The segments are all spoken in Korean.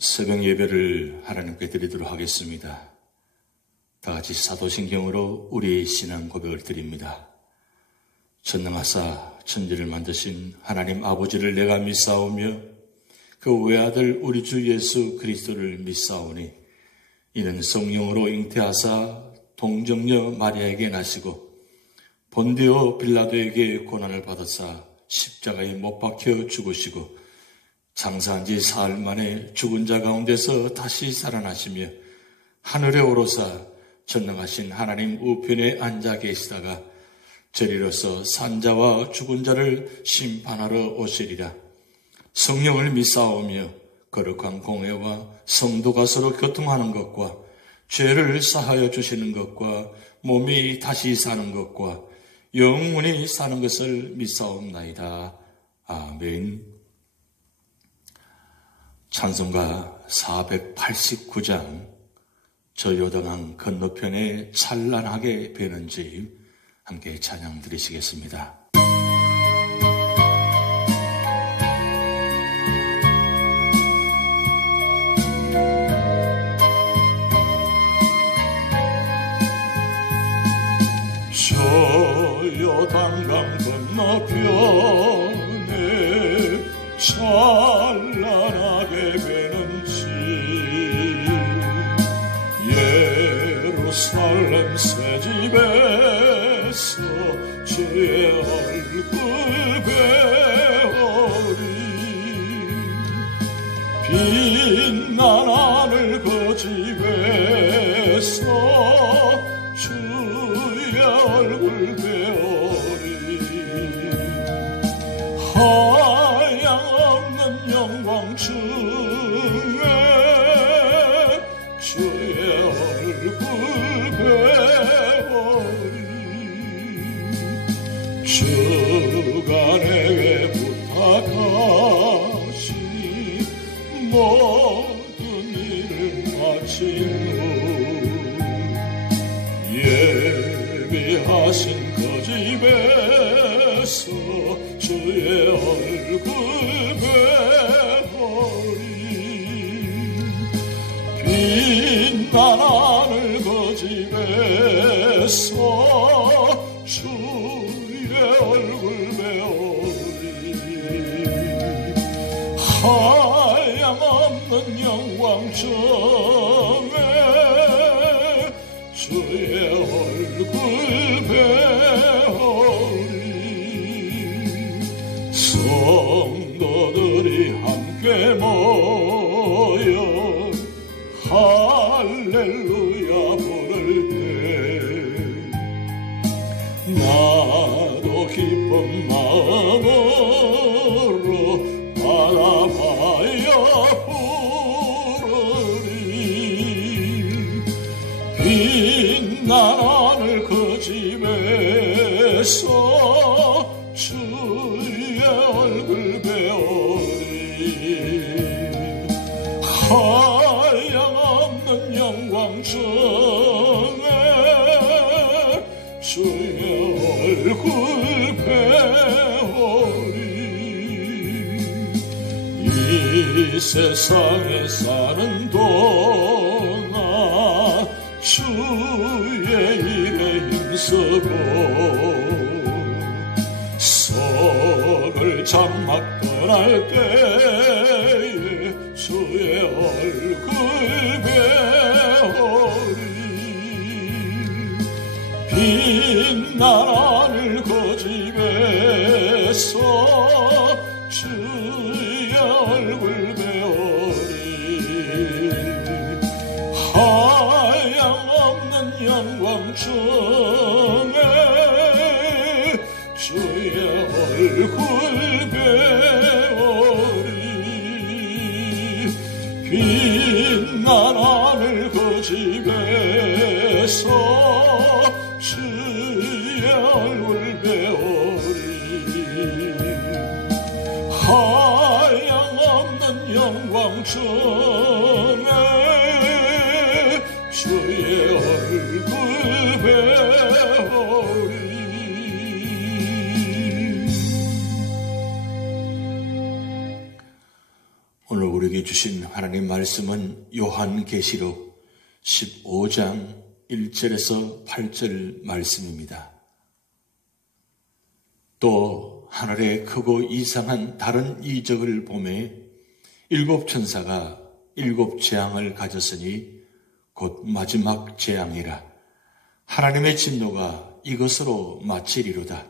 새벽 예배를 하나님께 드리도록 하겠습니다. 다 같이 사도신경으로 우리 신앙 고백을 드립니다. 전능하사 천지를 만드신 하나님 아버지를 내가 믿사오며 그 외아들 우리 주 예수 그리스도를 믿사오니 이는 성령으로 잉태하사 동정녀 마리아에게 나시고 본디오 빌라도에게 고난을 받으사 십자가에 못 박혀 죽으시고 장사한 지 사흘 만에 죽은 자 가운데서 다시 살아나시며 하늘에 오르사 전능하신 하나님 우편에 앉아 계시다가 저리로서 산자와 죽은 자를 심판하러 오시리라. 성령을 믿사오며 거룩한 공회와 성도가 서로 교통하는 것과 죄를 사하여 주시는 것과 몸이 다시 사는 것과 영원히 사는 것을 믿사옵나이다. 아멘. 찬송가 489장 저 요단강 건너편에 찬란하게 배는 집 함께 찬양 드리시겠습니다. 저 요단강 건너편에 찬란하게 배는 집 예루살렘 새집에서 주의 얼굴 배우리 빛난 하늘 그 집에서 주의 얼굴 배우리 하양없는 영광 중에 주의 얼굴 배우리 주가 내게 부탁하신 모든 일을 마친 후 예비하신 그 집에서 주의 얼굴 배우리 빛난 하늘 그 집에서 주의 얼굴 배우리 하양없는 영광 중에 주의 얼굴 배우리 성도들이 함께 모여 할렐루야 부를 때 나도 기쁜 마음으로 바라봐야 부르리 빛난 하늘 그 집에서 주의 얼굴 배우리 하양없는 영광 중에 주의 얼굴 배우리 이 세상에 사는 동안 주의 일에 힘쓰고 속을 장막 떠날 때에 주의 얼굴 배우리 빛난 하늘 그 집에서 주의 얼굴 배우리 하양없는 영광 중에 주의 얼굴 배우리 빛난 하늘 그 집에서 주의 얼굴 배우리 하양없는 영광 중에 주의 얼굴 배우리 오늘 우리에게 주신 하나님 말씀은 요한계시록 15장 1절에서 8절 말씀입니다. 또 하늘에 크고 이상한 다른 이적을 보매 일곱 천사가 일곱 재앙을 가졌으니 곧 마지막 재앙이라. 하나님의 진노가 이것으로 마치리로다.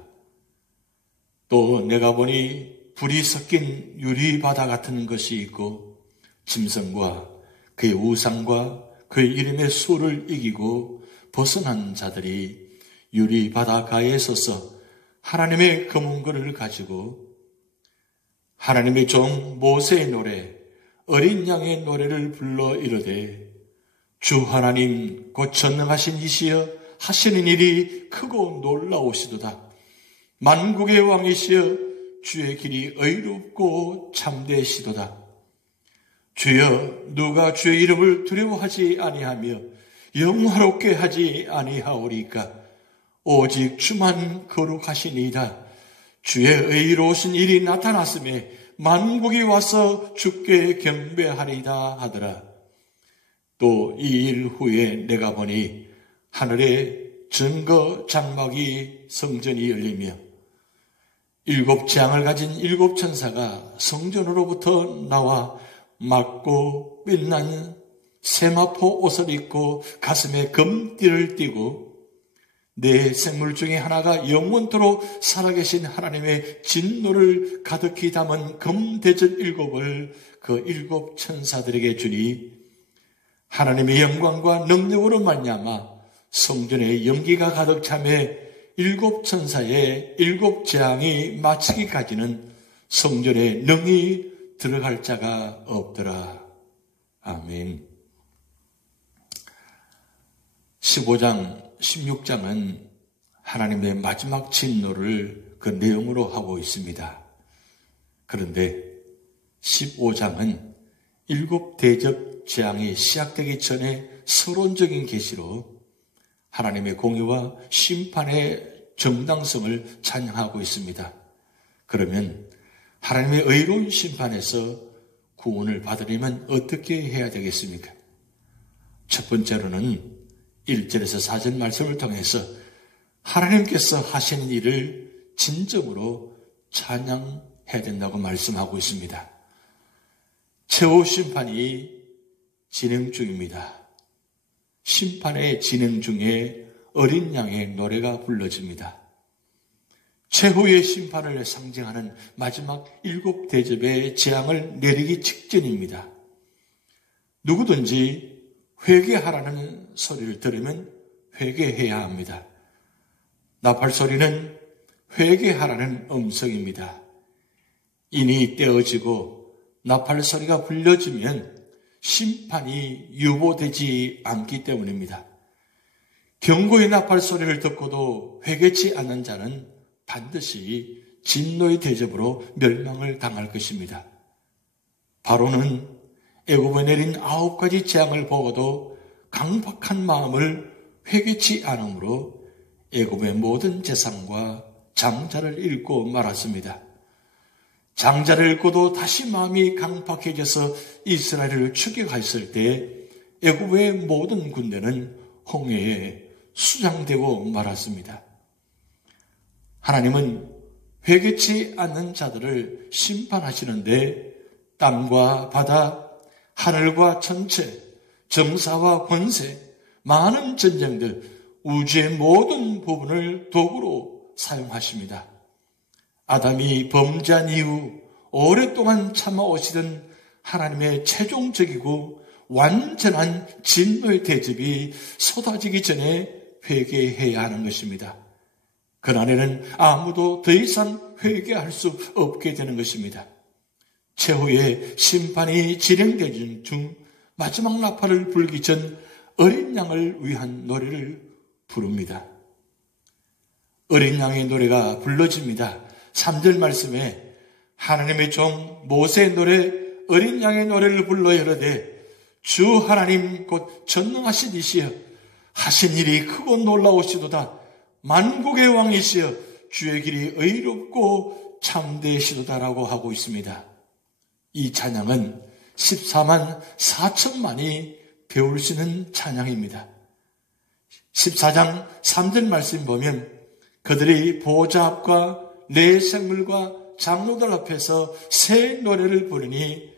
또 내가 보니 불이 섞인 유리바다 같은 것이 있고 짐승과 그의 우상과 그의 이름의 수를 이기고 벗어난 자들이 유리바다 가에 서서 하나님의 검은글을 가지고 하나님의 종 모세의 노래 어린 양의 노래를 불러 이르되 주 하나님 곧 전능하신 이시여 하시는 일이 크고 놀라우시도다. 만국의 왕이시여 주의 길이 의롭고 참되시도다. 주여 누가 주의 이름을 두려워하지 아니하며 영화롭게 하지 아니하오리까. 오직 주만 거룩하시니이다. 주의 의로우신 일이 나타났음에 만국이 와서 주께 경배하리이다 하더라. 또 이 일 후에 내가 보니 하늘에 증거 장막이 성전이 열리며 일곱 재앙을 가진 일곱 천사가 성전으로부터 나와 맑고 빛난 세마포 옷을 입고 가슴에 금띠를 띠고 네 생물 중에 하나가 영원토록 살아계신 하나님의 진노를 가득히 담은 금대접 일곱을 그 일곱 천사들에게 주니 하나님의 영광과 능력으로 말미암아 성전에 연기가 가득 차매 일곱 천사의 일곱 재앙이 마치기까지는 성전에 능히 들어갈 자가 없더라. 아멘. 15장, 16장은 하나님의 마지막 진노를 그 내용으로 하고 있습니다. 그런데 15장은 일곱 대접 재앙이 시작되기 전에 서론적인 계시로 하나님의 공의와 심판의 정당성을 찬양하고 있습니다. 그러면 하나님의 의로운 심판에서 구원을 받으려면 어떻게 해야 되겠습니까? 첫 번째로는 1절에서 4절 말씀을 통해서 하나님께서 하시는 일을 진정으로 찬양해야 된다고 말씀하고 있습니다. 최후 심판이 진행 중입니다. 심판의 진행 중에 어린 양의 노래가 불러집니다. 최후의 심판을 상징하는 마지막 일곱 대접의 재앙을 내리기 직전입니다. 누구든지 회개하라는 소리를 들으면 회개해야 합니다. 나팔 소리는 회개하라는 음성입니다. 인이 떼어지고 나팔 소리가 불려지면 심판이 유보되지 않기 때문입니다. 경고의 나팔 소리를 듣고도 회개치 않는 자는 반드시 진노의 대접으로 멸망을 당할 것입니다. 바로는 애굽에 내린 9가지 재앙을 보고도 강박한 마음을 회개치 않으므로 애굽의 모든 재산과 장자를 잃고 말았습니다. 장자를 잃고도 다시 마음이 강박해져서 이스라엘을 추격했을 때 애굽의 모든 군대는 홍해에 수장되고 말았습니다. 하나님은 회개치 않는 자들을 심판하시는데 땅과 바다, 하늘과 천체, 정사와 권세, 많은 전쟁들, 우주의 모든 부분을 도구로 사용하십니다. 아담이 범죄한 이후 오랫동안 참아오시던 하나님의 최종적이고 완전한 진노의 대접이 쏟아지기 전에 회개해야 하는 것입니다. 그날에는 아무도 더 이상 회개할 수 없게 되는 것입니다. 최후의 심판이 진행되는 중 마지막 나팔을 불기 전 어린 양을 위한 노래를 부릅니다. 어린 양의 노래가 불러집니다. 3절 말씀에 하나님의 종 모세의 노래 어린 양의 노래를 불러 이르되 주 하나님 곧 전능하신 이시여 하신 일이 크고 놀라우시도다. 만국의 왕이시여 주의 길이 의롭고 참되시도다라고 하고 있습니다. 이 찬양은 14만 4천만이 배울 수 있는 찬양입니다. 14장 3절 말씀 보면 그들이 보좌 앞과 내 생물과 장로들 앞에서 새 노래를 부르니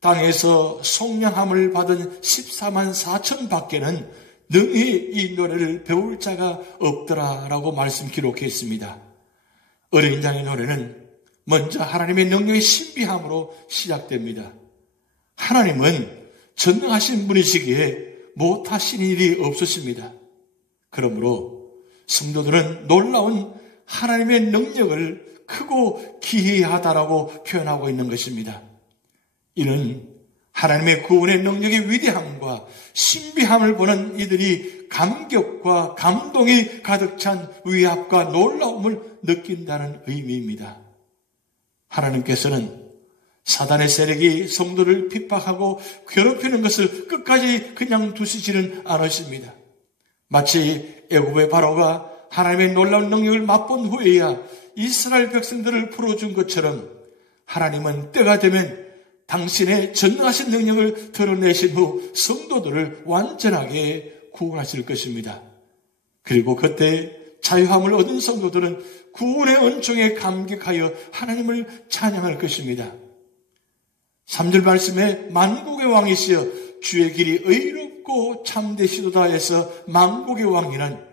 땅에서 속량함을 받은 14만 4천 밖에는 능히 이 노래를 배울 자가 없더라라고 말씀 기록해 있습니다. 어린 양의 노래는 먼저 하나님의 능력의 신비함으로 시작됩니다. 하나님은 전능하신 분이시기에 못하신 일이 없으십니다. 그러므로 성도들은 놀라운 하나님의 능력을 크고 기이하다라고 표현하고 있는 것입니다. 이는 하나님의 구원의 능력의 위대함과 신비함을 보는 이들이 감격과 감동이 가득 찬 위압과 놀라움을 느낀다는 의미입니다. 하나님께서는 사단의 세력이 성도를 핍박하고 괴롭히는 것을 끝까지 그냥 두시지는 않으십니다. 마치 애굽의 바로가 하나님의 놀라운 능력을 맛본 후에야 이스라엘 백성들을 풀어준 것처럼 하나님은 때가 되면 당신의 전능하신 능력을 드러내신 후 성도들을 완전하게 구원하실 것입니다. 그리고 그때 자유함을 얻은 성도들은 구원의 은총에 감격하여 하나님을 찬양할 것입니다. 3절 말씀에 만국의 왕이시여 주의 길이 의롭고 참되시도다 해서 만국의 왕이란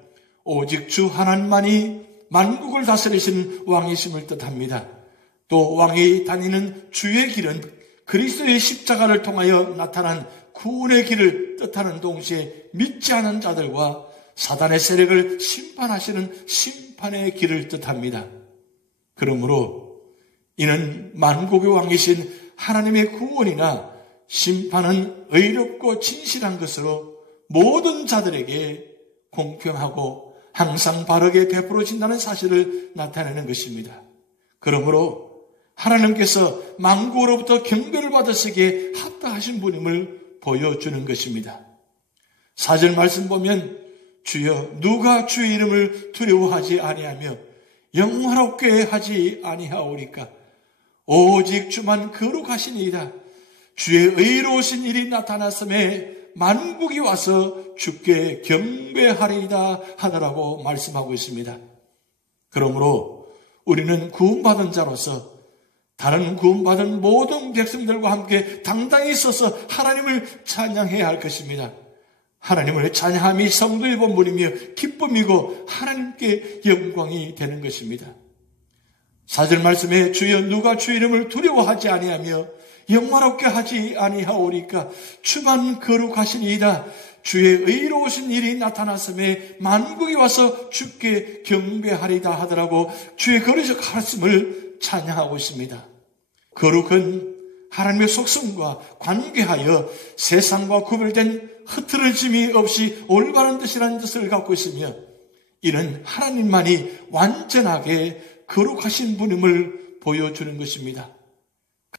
오직 주 하나님만이 만국을 다스리시는 왕이심을 뜻합니다. 또 왕이 다니는 주의 길은 그리스도의 십자가를 통하여 나타난 구원의 길을 뜻하는 동시에 믿지 않은 자들과 사단의 세력을 심판하시는 심판의 길을 뜻합니다. 그러므로 이는 만국의 왕이신 하나님의 구원이나 심판은 의롭고 진실한 것으로 모든 자들에게 공평하고 항상 바르게 베풀어진다는 사실을 나타내는 것입니다. 그러므로 하나님께서 만국으로부터 경배를 받으시기에 합당하신 분임을 보여주는 것입니다. 4절 말씀 보면 주여 누가 주의 이름을 두려워하지 아니하며 영화롭게 하지 아니하오리까 오직 주만 거룩하시니이다. 주의 의로우신 일이 나타났음에 만국이 와서 주께 경배하리이다 하더라고 말씀하고 있습니다. 그러므로 우리는 구원받은 자로서 다른 구원받은 모든 백성들과 함께 당당히 서서 하나님을 찬양해야 할 것입니다. 하나님을 찬양함이 성도의 본분이며 기쁨이고 하나님께 영광이 되는 것입니다. 4절 말씀에 주여 누가 주의 이름을 두려워하지 아니하며 영화롭게 하지 아니하오리까 주만 거룩하시니이다. 주의 의로우신 일이 나타났음에 만국이 와서 주께 경배하리다 하더라고 주의 거룩한 말씀을 찬양하고 있습니다. 거룩은 하나님의 속성과 관계하여 세상과 구별된 흐트러짐이 없이 올바른 뜻이라는 뜻을 갖고 있으며 이는 하나님만이 완전하게 거룩하신 분임을 보여주는 것입니다.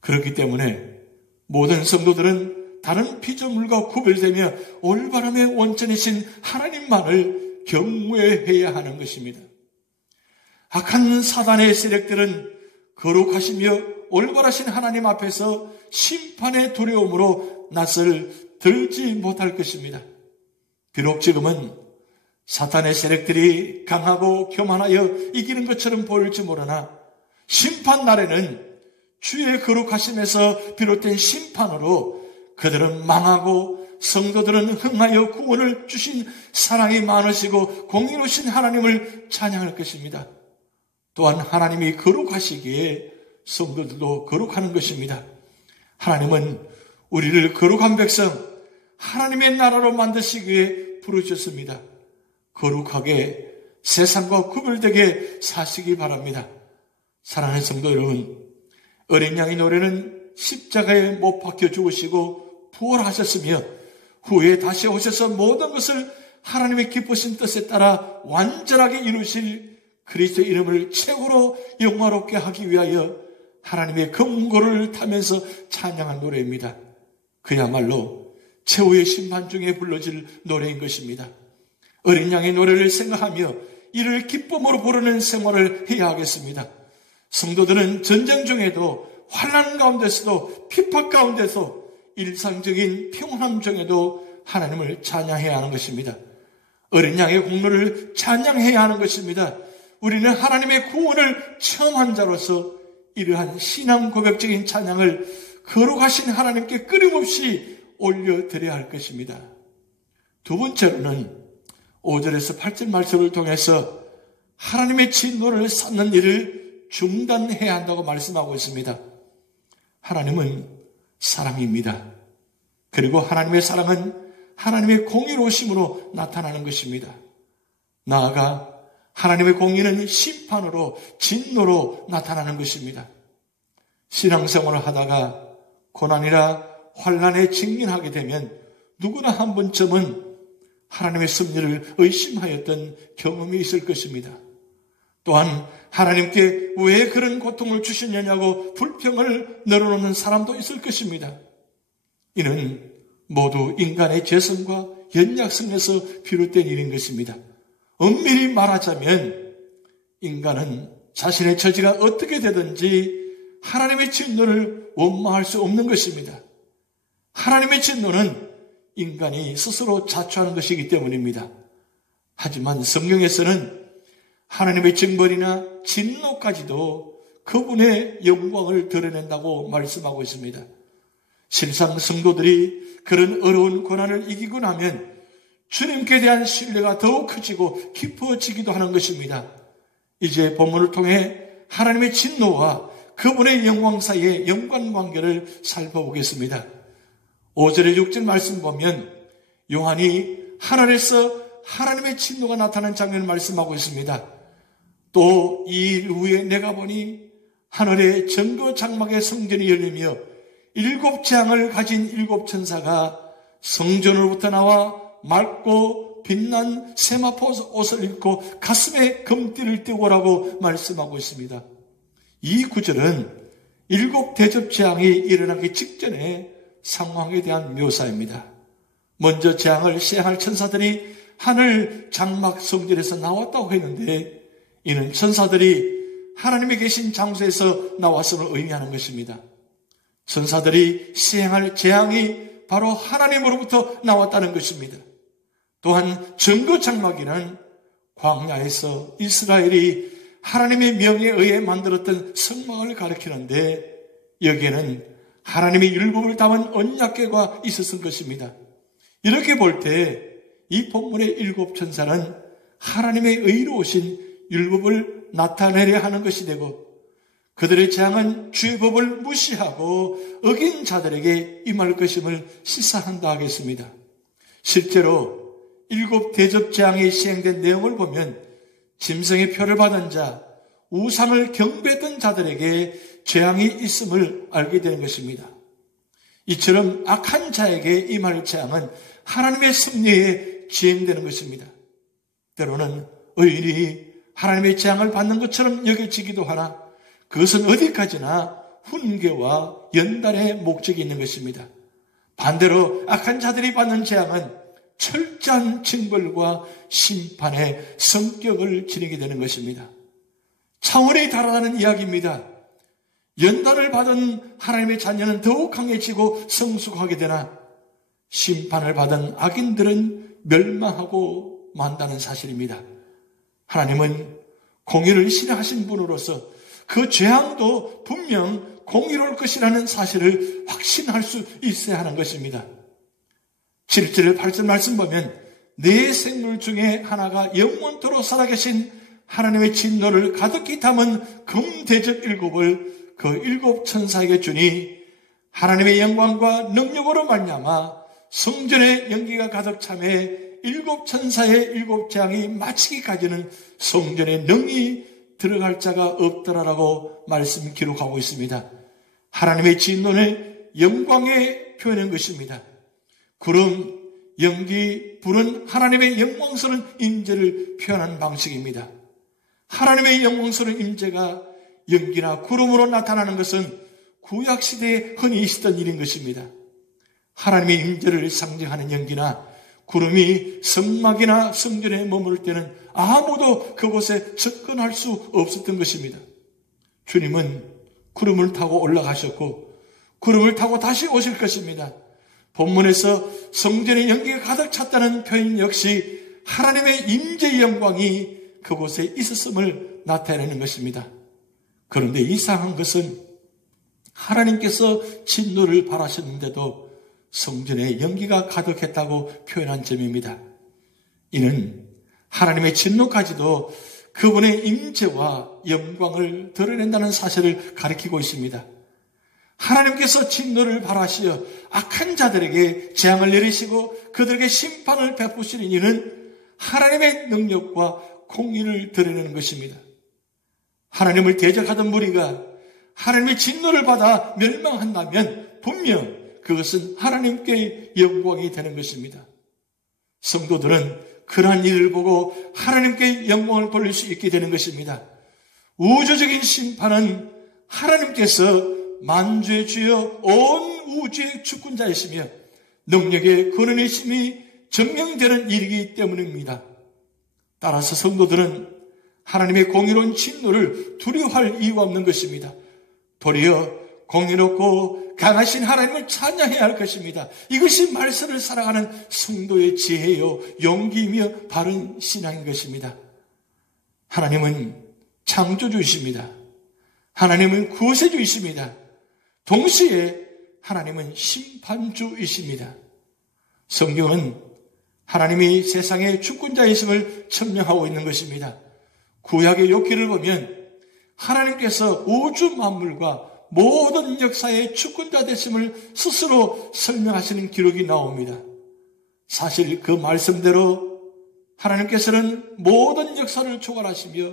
그렇기 때문에 모든 성도들은 다른 피조물과 구별되며 올바름의 원천이신 하나님만을 경외해야 하는 것입니다. 악한 사단의 세력들은 거룩하시며 올바르신 하나님 앞에서 심판의 두려움으로 낯을 들지 못할 것입니다. 비록 지금은 사탄의 세력들이 강하고 교만하여 이기는 것처럼 보일지 모르나 심판 날에는 주의 거룩하심에서 비롯된 심판으로 그들은 망하고 성도들은 흥하여 구원을 주신 사랑이 많으시고 공의로우신 하나님을 찬양할 것입니다. 또한 하나님이 거룩하시기에 성도들도 거룩하는 것입니다. 하나님은 우리를 거룩한 백성, 하나님의 나라로 만드시기 위해 부르셨습니다. 거룩하게 세상과 구별되게 사시기 바랍니다. 사랑하는 성도 여러분, 어린 양의 노래는 십자가에 못 박혀 죽으시고 부활하셨으며 후에 다시 오셔서 모든 것을 하나님의 기쁘신 뜻에 따라 완전하게 이루실 그리스도의 이름을 최고로 영화롭게 하기 위하여 하나님의 금고를 타면서 찬양한 노래입니다. 그야말로 최후의 심판 중에 불러질 노래인 것입니다. 어린 양의 노래를 생각하며 이를 기쁨으로 부르는 생활을 해야 하겠습니다. 성도들은 전쟁 중에도 환난 가운데서도 핍박 가운데서 일상적인 평안함 중에도 하나님을 찬양해야 하는 것입니다. 어린 양의 공로를 찬양해야 하는 것입니다. 우리는 하나님의 구원을 체험한 자로서 이러한 신앙 고백적인 찬양을 거룩하신 하나님께 끊임없이 올려드려야 할 것입니다. 두 번째로는 5절에서 8절 말씀을 통해서 하나님의 진노를 쌓는 일을 중단해야 한다고 말씀하고 있습니다. 하나님은 사랑입니다. 그리고 하나님의 사랑은 하나님의 공의로우심으로 나타나는 것입니다. 나아가 하나님의 공의는 심판으로, 진노로 나타나는 것입니다. 신앙생활을 하다가 고난이나 환난에 직면하게 되면 누구나 한 번쯤은 하나님의 섭리를 의심하였던 경험이 있을 것입니다. 또한 하나님께 왜 그런 고통을 주셨느냐고 불평을 늘어놓는 사람도 있을 것입니다. 이는 모두 인간의 죄성과 연약성에서 비롯된 일인 것입니다. 엄밀히 말하자면 인간은 자신의 처지가 어떻게 되든지 하나님의 진노를 원망할 수 없는 것입니다. 하나님의 진노는 인간이 스스로 자초하는 것이기 때문입니다. 하지만 성경에서는 하나님의 징벌이나 진노까지도 그분의 영광을 드러낸다고 말씀하고 있습니다. 실상 성도들이 그런 어려운 고난을 이기고 나면 주님께 대한 신뢰가 더욱 커지고 깊어지기도 하는 것입니다. 이제 본문을 통해 하나님의 진노와 그분의 영광 사이의 연관관계를 살펴보겠습니다. 5절에 6절 말씀 보면 요한이 하늘에서 하나님의 진노가 나타나는 장면을 말씀하고 있습니다. 또 이 일 후에 내가 보니 하늘의 전도 장막의 성전이 열리며 7 재앙을 가진 7 천사가 성전으로부터 나와 맑고 빛난 세마포 옷을 입고 가슴에 금띠를 띠고 오라고 말씀하고 있습니다. 이 구절은 7 대접 재앙이 일어나기 직전의 상황에 대한 묘사입니다. 먼저 재앙을 시행할 천사들이 하늘 장막 성전에서 나왔다고 했는데 이는 천사들이 하나님이 계신 장소에서 나왔음을 의미하는 것입니다. 천사들이 시행할 재앙이 바로 하나님으로부터 나왔다는 것입니다. 또한 증거 장막이란 광야에서 이스라엘이 하나님의 명에 의해 만들었던 성막을 가리키는데 여기에는 하나님의 율법을 담은 언약궤가 있었을 것입니다. 이렇게 볼 때 이 본문의 7 천사는 하나님의 의로우신 율법을 나타내려 하는 것이 되고 그들의 재앙은 주의 법을 무시하고 어긴 자들에게 임할 것임을 시사한다 하겠습니다. 실제로 7 대접 재앙이 시행된 내용을 보면 짐승의 표를 받은 자, 우상을 경배했던 자들에게 재앙이 있음을 알게 되는 것입니다. 이처럼 악한 자에게 임할 재앙은 하나님의 섭리에 지행되는 것입니다. 때로는 의인이 하나님의 재앙을 받는 것처럼 여겨지기도 하나 그것은 어디까지나 훈계와 연단의 목적이 있는 것입니다. 반대로 악한 자들이 받는 재앙은 철저한 징벌과 심판의 성격을 지니게 되는 것입니다. 차원이 다르다는 이야기입니다. 연단을 받은 하나님의 자녀는 더욱 강해지고 성숙하게 되나 심판을 받은 악인들은 멸망하고 만다는 사실입니다. 하나님은 공의를 실행하신 분으로서 그 재앙도 분명 공의로울 것이라는 사실을 확신할 수 있어야 하는 것입니다. 7절 8절 말씀 보면 네 생물 중에 하나가 영원토록 살아계신 하나님의 진노를 가득히 담은 금대접 7을 그 7 천사에게 주니 하나님의 영광과 능력으로 말미암아 성전의 연기가 가득 참에 7 천사의 7 재앙이 마치기까지는 성전에 능히 들어갈 자가 없더라라고 말씀 기록하고 있습니다. 하나님의 진노는 영광에 표현한 것입니다. 구름, 연기, 불은 하나님의 영광스러운 임재를 표현한 방식입니다. 하나님의 영광스러운 임재가 연기나 구름으로 나타나는 것은 구약시대에 흔히 있었던 일인 것입니다. 하나님의 임재를 상징하는 연기나 구름이 성막이나 성전에 머무를 때는 아무도 그곳에 접근할 수 없었던 것입니다. 주님은 구름을 타고 올라가셨고 구름을 타고 다시 오실 것입니다. 본문에서 성전의 연기가 가득 찼다는 표현 역시 하나님의 임재의 영광이 그곳에 있었음을 나타내는 것입니다. 그런데 이상한 것은 하나님께서 진노를 바라셨는데도 성전에 연기가 가득했다고 표현한 점입니다. 이는 하나님의 진노까지도 그분의 임재와 영광을 드러낸다는 사실을 가리키고 있습니다. 하나님께서 진노를 바라시어 악한 자들에게 재앙을 내리시고 그들에게 심판을 베푸시는 이는 하나님의 능력과 공의를 드러내는 것입니다. 하나님을 대적하던 무리가 하나님의 진노를 받아 멸망한다면 분명 그것은 하나님께 영광이 되는 것입니다. 성도들은 그러한 일을 보고 하나님께 영광을 돌릴 수 있게 되는 것입니다. 우주적인 심판은 하나님께서 만주의 주여 온 우주의 주권자이시며 능력의 권한이심이 증명되는 일이기 때문입니다. 따라서 성도들은 하나님의 공의로운 진노를 두려워할 이유가 없는 것입니다. 도리어 공의롭고 강하신 하나님을 찬양해야 할 것입니다. 이것이 말씀을 살아가는 성도의 지혜요 용기이며 바른 신앙인 것입니다. 하나님은 창조주이십니다. 하나님은 구세주이십니다. 동시에 하나님은 심판주이십니다. 성경은 하나님이 세상의 주권자이심을 천명하고 있는 것입니다. 구약의 욥기를 보면 하나님께서 우주 만물과 모든 역사의 주권자 되심을 스스로 설명하시는 기록이 나옵니다. 사실 그 말씀대로 하나님께서는 모든 역사를 초월하시며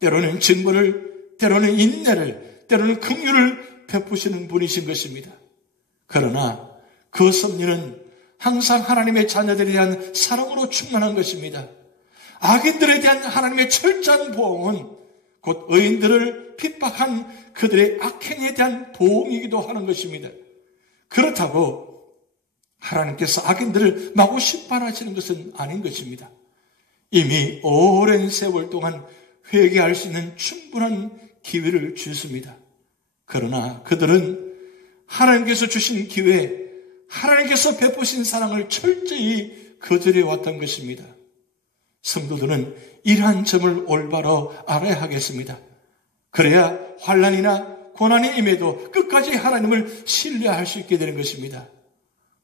때로는 증거를, 때로는 인내를, 때로는 긍휼을 베푸시는 분이신 것입니다. 그러나 그 섭리는 항상 하나님의 자녀들에 대한 사랑으로 충만한 것입니다. 악인들에 대한 하나님의 철저한 보응은 곧 의인들을 핍박한 그들의 악행에 대한 보응이기도 하는 것입니다. 그렇다고 하나님께서 악인들을 마구 심판하시는 것은 아닌 것입니다. 이미 오랜 세월 동안 회개할 수 있는 충분한 기회를 주셨습니다. 그러나 그들은 하나님께서 주신 기회, 하나님께서 베푸신 사랑을 철저히 거절해 왔던 것입니다. 성도들은 이러한 점을 올바로 알아야 하겠습니다. 그래야 환난이나 고난이 임해도 끝까지 하나님을 신뢰할 수 있게 되는 것입니다.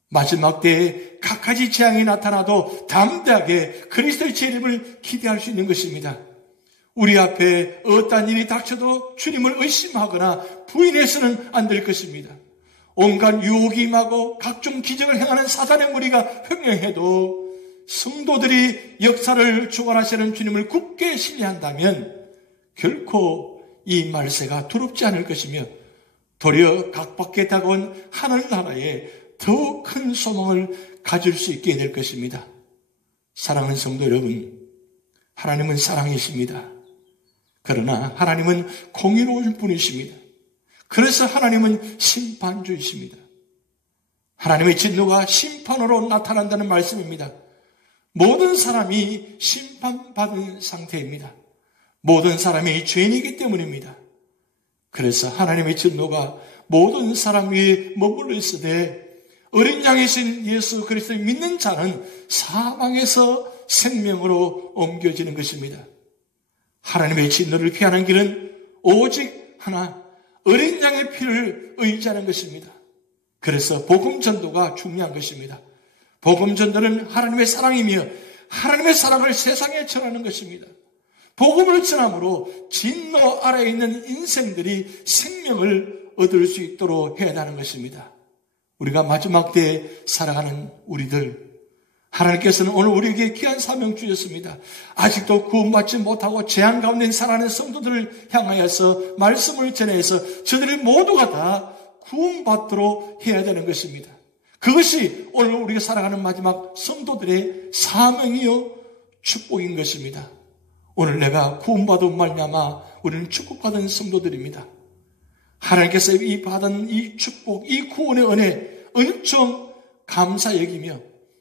마지막 때에 각가지 재앙이 나타나도 담대하게 그리스도의 재림을 기대할 수 있는 것입니다. 우리 앞에 어떠한 일이 닥쳐도 주님을 의심하거나 부인해서는 안 될 것입니다. 온갖 유혹이 임하고 각종 기적을 행하는 사단의 무리가 횡령해도 성도들이 역사를 주관하시는 주님을 굳게 신뢰한다면 결코 이 말세가 두렵지 않을 것이며 도리어 각밖에 다가온 하늘나라에 더 큰 소망을 가질 수 있게 될 것입니다. 사랑하는 성도 여러분, 하나님은 사랑이십니다. 그러나 하나님은 공의로운 분이십니다. 그래서 하나님은 심판주이십니다. 하나님의 진노가 심판으로 나타난다는 말씀입니다. 모든 사람이 심판받은 상태입니다. 모든 사람이 죄인이기 때문입니다. 그래서 하나님의 진노가 모든 사람 위에 머물러 있으되 어린 양이신 예수 그리스도를 믿는 자는 사망에서 생명으로 옮겨지는 것입니다. 하나님의 진노를 피하는 길은 오직 하나, 어린 양의 피를 의지하는 것입니다. 그래서 복음 전도가 중요한 것입니다. 복음 전도는 하나님의 사랑이며 하나님의 사랑을 세상에 전하는 것입니다. 복음을 전함으로 진노 아래에 있는 인생들이 생명을 얻을 수 있도록 해야 하는 것입니다. 우리가 마지막 때에 살아가는 우리들, 하나님께서는 오늘 우리에게 귀한 사명 주셨습니다. 아직도 구원받지 못하고 재앙 가운데 살아가는 성도들을 향하여서 말씀을 전해서 저들이 모두가 다 구원받도록 해야 되는 것입니다. 그것이 오늘 우리가 살아가는 마지막 성도들의 사명이요 축복인 것입니다. 오늘 내가 구원받은 말미암아 우리는 축복받은 성도들입니다. 하나님께서 이 받은 이 축복, 이 구원의 은혜 엄청 감사 여기며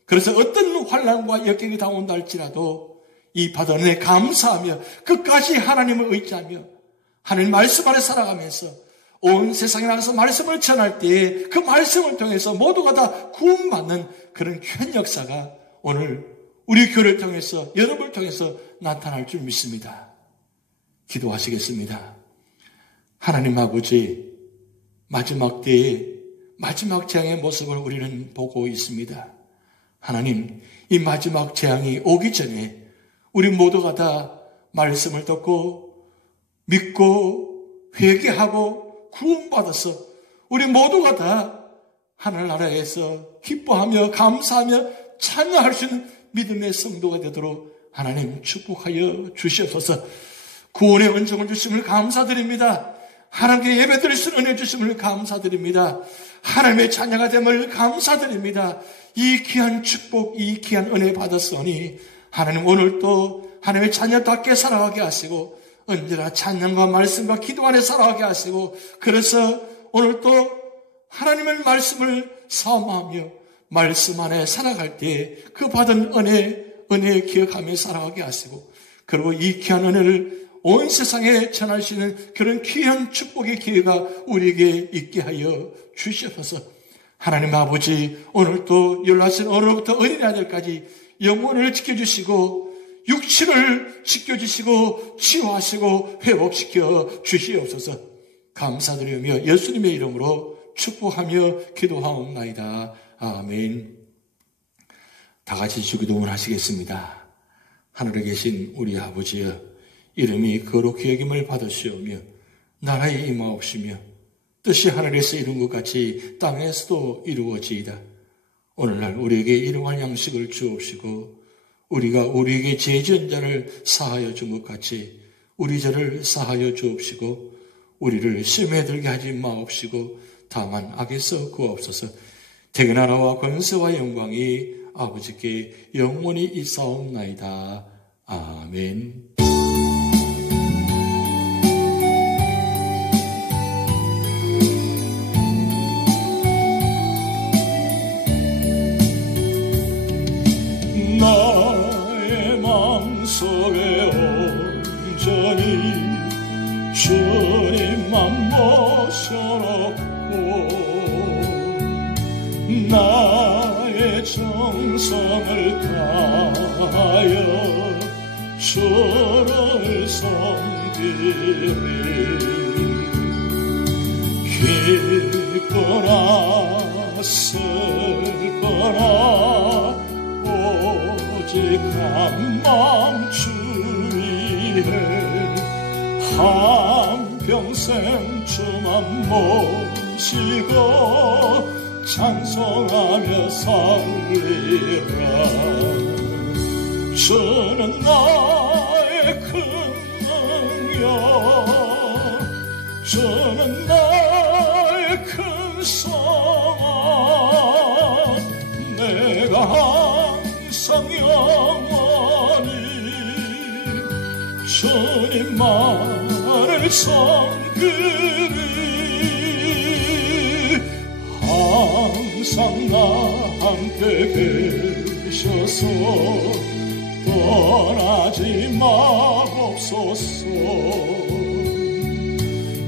그래서 어떤 환난과 역경이 다가온다 할지라도 이 받은 은혜 감사하며 끝까지 하나님을 의지하며 하나님 말씀 안에 살아가면서 온 세상에 나가서 말씀을 전할 때에 그 말씀을 통해서 모두가 다 구원받는 그런 귀한 역사가 오늘 우리 교회를 통해서, 여러분을 통해서 나타날 줄 믿습니다. 기도하시겠습니다. 하나님 아버지, 마지막 때에 마지막 재앙의 모습을 우리는 보고 있습니다. 하나님, 이 마지막 재앙이 오기 전에 우리 모두가 다 말씀을 듣고 믿고 회개하고 구원받아서 우리 모두가 다 하늘나라에서 기뻐하며 감사하며 찬양할 수 있는 믿음의 성도가 되도록 하나님 축복하여 주시옵소서. 구원의 은총을 주심을 감사드립니다. 하나님께 예배드릴 수 있는 은혜 주심을 감사드립니다. 하나님의 찬양가 됨을 감사드립니다. 이 귀한 축복, 이 귀한 은혜 받았으니 하나님 오늘도 하나님의 자녀답게 살아가게 하시고 언제나 찬양과 말씀과 기도 안에 살아가게 하시고, 그래서 오늘도 하나님의 말씀을 사모하며 말씀 안에 살아갈 때 그 받은 은혜 기억하며 살아가게 하시고, 그리고 이 귀한 은혜를 온 세상에 전할 수 있는 그런 귀한 축복의 기회가 우리에게 있게 하여 주시옵소서. 하나님 아버지, 오늘도 연락하신 어른부터 어린이 아들까지 영혼을 지켜주시고 육체를 지켜주시고 치유하시고 회복시켜 주시옵소서. 감사드리며 예수님의 이름으로 축복하며 기도하옵나이다. 아멘. 다 같이 주기도문 하시겠습니다. 하늘에 계신 우리 아버지여, 이름이 거룩히 여김을 받으시오며 나라에 임하옵시며 뜻이 하늘에서 이룬 것 같이 땅에서도 이루어지이다. 오늘날 우리에게 일용할 양식을 주옵시고 우리가 우리에게 죄 지은 자를 사하여 준 것 같이 우리 죄를 사하여 주옵시고 우리를 시험에 들게 하지 마옵시고 다만 악에서 구하옵소서. 대개 나라와 권세와 영광이 아버지께 영원히 있사옵나이다. 아멘. 나의 마음속에 온전히 주님만 모셔놓고 나의 정성을 다하여 주를 섬기리. 기쁘나 슬프나 오직 한마음 주 위에 한평생 주만 모시고 찬송하며 살리라. 주는 나의 큰 능력, 주는 나의 큰 소망, 내가 항상 영원히 주님만을 섬기리. 항상 나와 함께 계셔서 떠나지 마옵소서.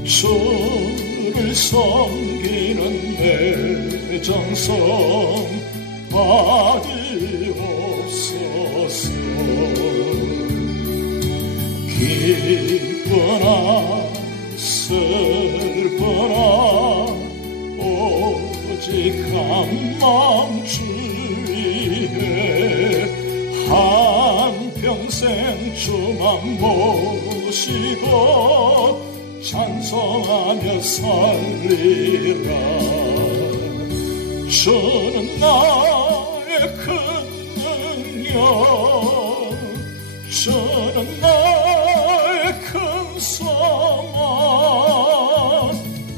주를 섬기는 내 정성 받으옵소서. 기쁘나 슬프나 오직 한마음 주 위에 한평생 주만 모시고 찬송하며 살리라. 주는 나의 큰 능력, 주는 나의 큰 소망,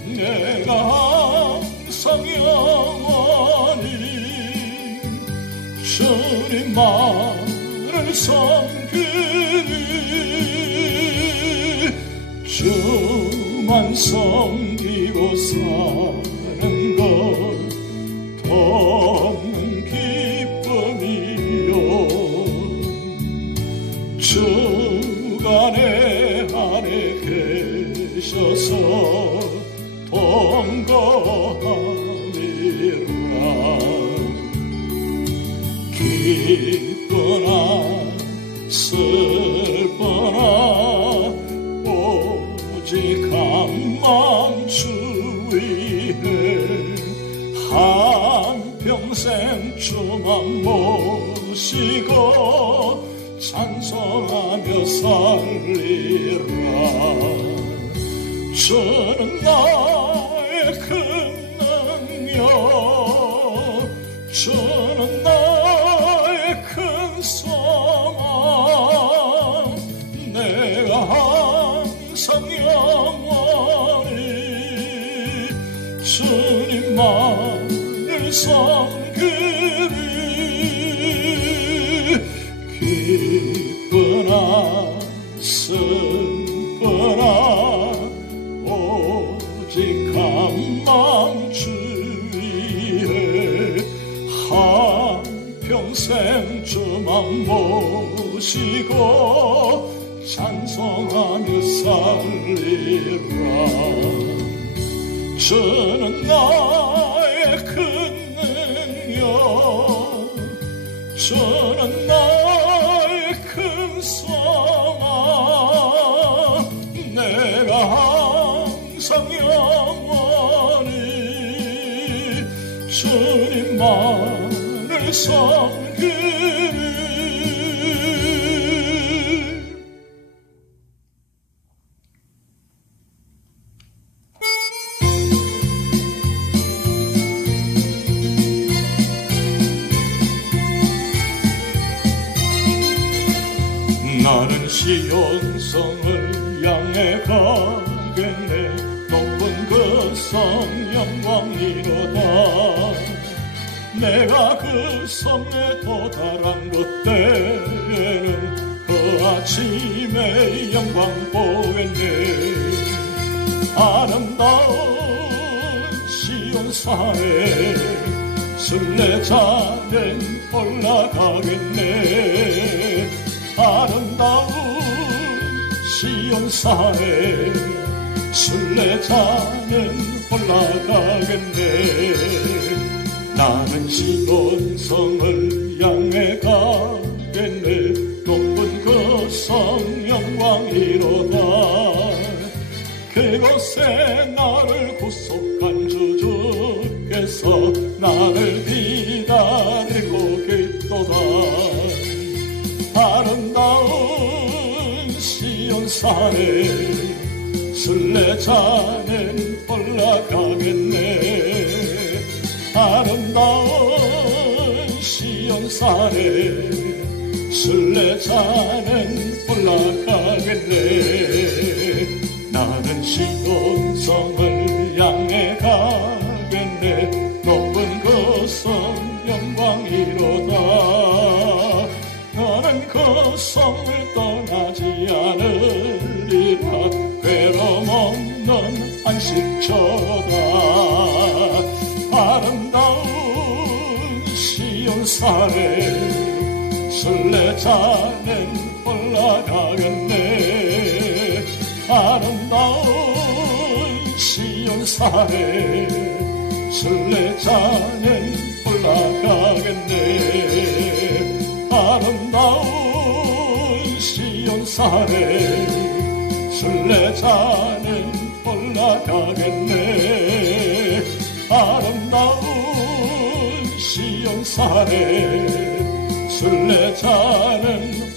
내가 항상 영원히 주님만을 섬기리. 주만 섬기고 사는 것 없는 기쁨이요. 주가 내 안에 계셔서 평생 주만 모시고 찬송하며 살리라. 주는 나의 큰 능력, 주는 나의 큰 소망, 내가 항상 영원히 주님만을 섬기리. 기쁘나 슬프나 오직 한마음 주 위에 한평생 주만 모시고 찬송하며 살리라. 주는 나의 큰 능력, 주는 나의 큰 소망, 내가 항상 영원히 주님만을 섬기리. 나는 시온성을 향해 가겠네. 높은 그 성 영광이로다. 내가 그 성에 도달한 그때에는 그 아침의 영광 보겠네. 아름다운 시온산에 순례자는 올라가겠네. 아름다운 시온산에 순례자는 올라가겠네. 나는 시온성을 향해 가겠네. 높은 그 성 영광이로다. 그곳에 나를 구속한 주께서 나를 기다리고 계시도다. 아름다운 시온산에 순례자는 올라가겠네. 아름다운 시온산에 순례자는 올라가겠네. 나는 시온성을 향해 가겠네. 높은 그 성 영광이로다. 너는 그 성을 떠나지 않으리라. 괴로움 없는 안식처다. 아름다운 시온산에 순례자는 올라가겠네. 아름다운 시온산에 순례자는 올라가겠네. 아름다운 시온산에 순례자는 올라가겠네. 아름다운 시온산에 순례자는